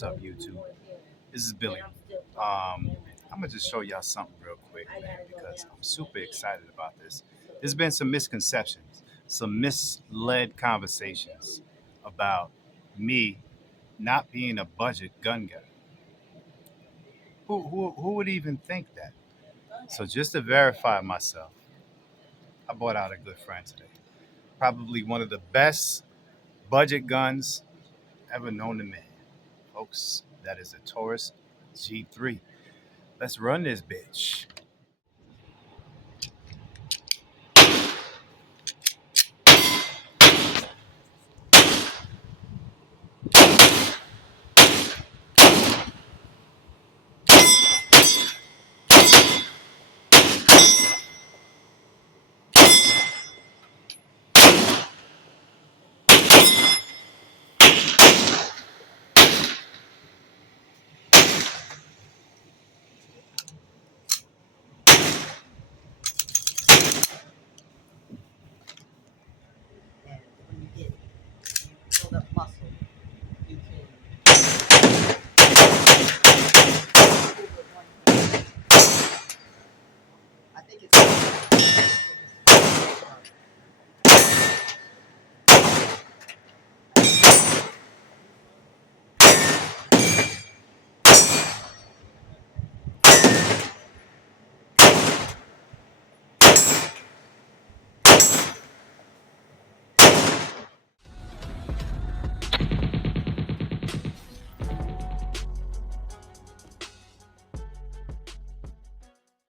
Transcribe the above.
What's up, YouTube? This is Billy. I'm gonna just show y'all something real quick, man, because I'm super excited about this. There's been some misconceptions, some misled conversations about me not being a budget gun guy. Who would even think that? So just to verify myself, I bought out a good friend today. Probably one of the best budget guns ever known to man, folks. That is a Taurus G3. Let's run this bitch.